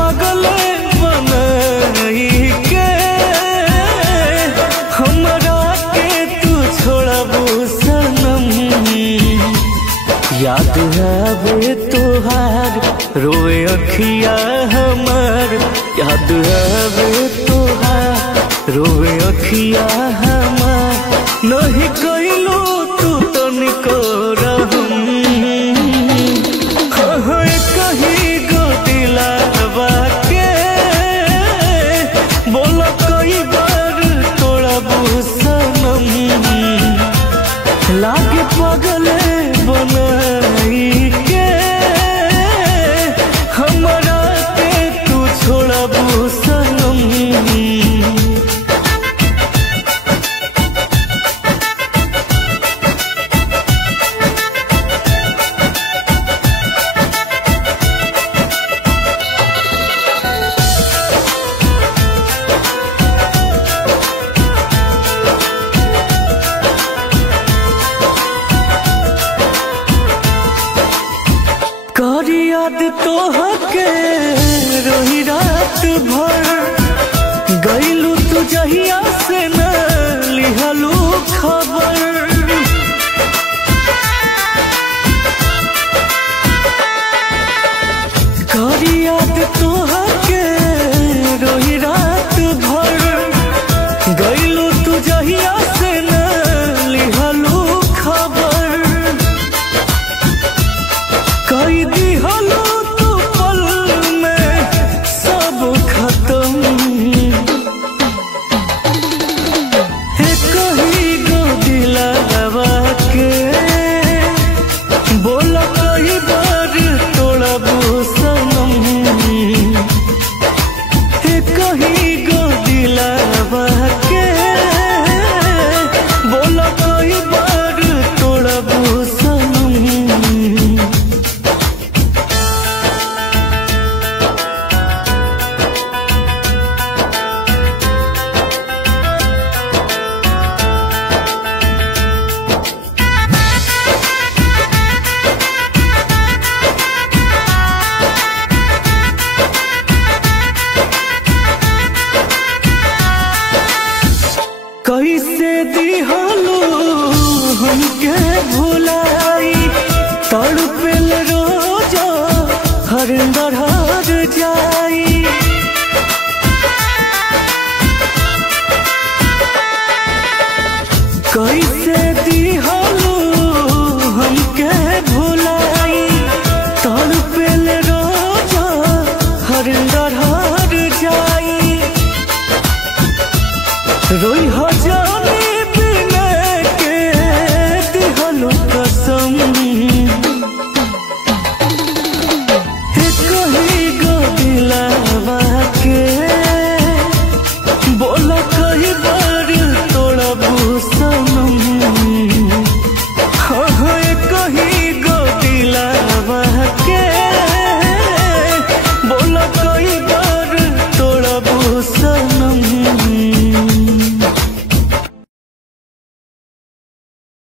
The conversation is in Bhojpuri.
पागल बनाई के हमरा के तू छोड़बू सनम। याद आवे तोहार रोए अखिया हमार, याद आवे तोहार रोए अखिया हमार। नहीं कइलो तू तनिको रहम, कहीं गो दिलावा के बोला कई बार तोड़बू सनम। लागे पागल बनाई के हमरा के तू छोड़बू सनम। करी याद तोहके रोही रात भर, गईलू तू जहिया से न लिहलू खबर। करी याद तोहके रोही रात भर, गईलू तू जहिया से न लिहलू खबर। कई दिहलो तू पल में सब खत्म, कहीं गो दिलावा के बोला कई बार तोड़बू सनम। कहीं गो दिलावा के बोला कई बार तोड़बू सनम। कैसे दिहलो हमके भुलाई, तड़पेल रोजा हर हर जाई। कैसे दिहलो हमके भुलाई, तड़पेल रोजा हर हर जाई। रोई जाने बिना के दिहलो कसम, कहीं गो दिलावा के बोला कहीं